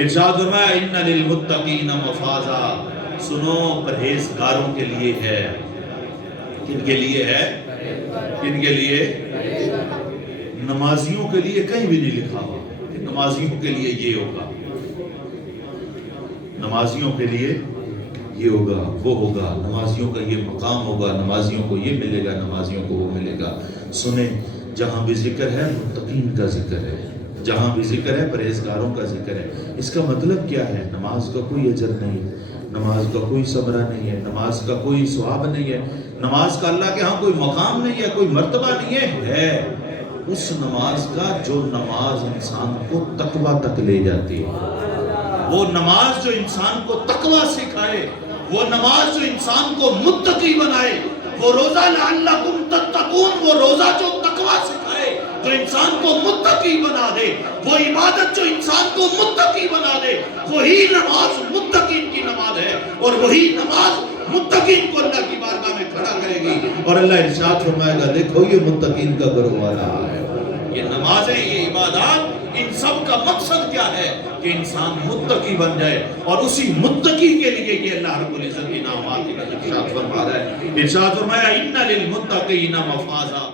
ارشاد فرمایا ان للمتقین مفازا، سنو پرہیزگاروں کے لیے ہے. کن کے لیے ہے؟ کن کے لیے؟ نمازیوں کے لیے کہیں بھی نہیں لکھا ہوا کہ نمازیوں کے لیے یہ ہوگا، نمازیوں کے لیے یہ ہوگا وہ ہوگا، نمازیوں کا یہ مقام ہوگا، نمازیوں کو یہ ملے گا، نمازیوں کو وہ ملے گا. سنیں، جہاں بھی ذکر ہے متقین کا ذکر ہے، جہاں بھی ذکر ہے پرہیزگاروں کا ذکر ہے. اس کا مطلب کیا ہے؟ نماز کا کوئی اجر نہیں ہے، نماز کا کوئی ثمرہ نہیں ہے، نماز کا کوئی ثواب نہیں ہے، نماز کا اللہ کے ہاں کوئی مقام نہیں ہے، کوئی مرتبہ نہیں ہے اس نماز کا جو نماز انسان کو تقوی تک لے جاتی ہے. وہ نماز جو انسان کو تقوی سکھائے، وہ نماز جو انسان کو متقی بنائے، وہ روزہ لعلکم تتقون، وہ روزہ جو تقوی سکھائے، جو انسان کو متقی بنا دے، وہ عبادت جو انسان کو متقی بنا دے، وہی نماز متقین کی نماز ہے، اور وہی نماز متقین کو اللہ کی بارگاہ میں کھڑا کرے گی. اور اللہ ارشاد فرمائے گا دیکھو یہ متقین کا گروہ آ رہا ہے. یہ نمازیں، یہ عبادات، ان سب کا مقصد کیا ہے؟ کہ انسان متقی بن جائے، اور اسی متقی کے لیے یہ اللہ رب العزت انعامات ارشاد فرما رہا ہے. ارشاد فرمایا ان للمتقین مفازا.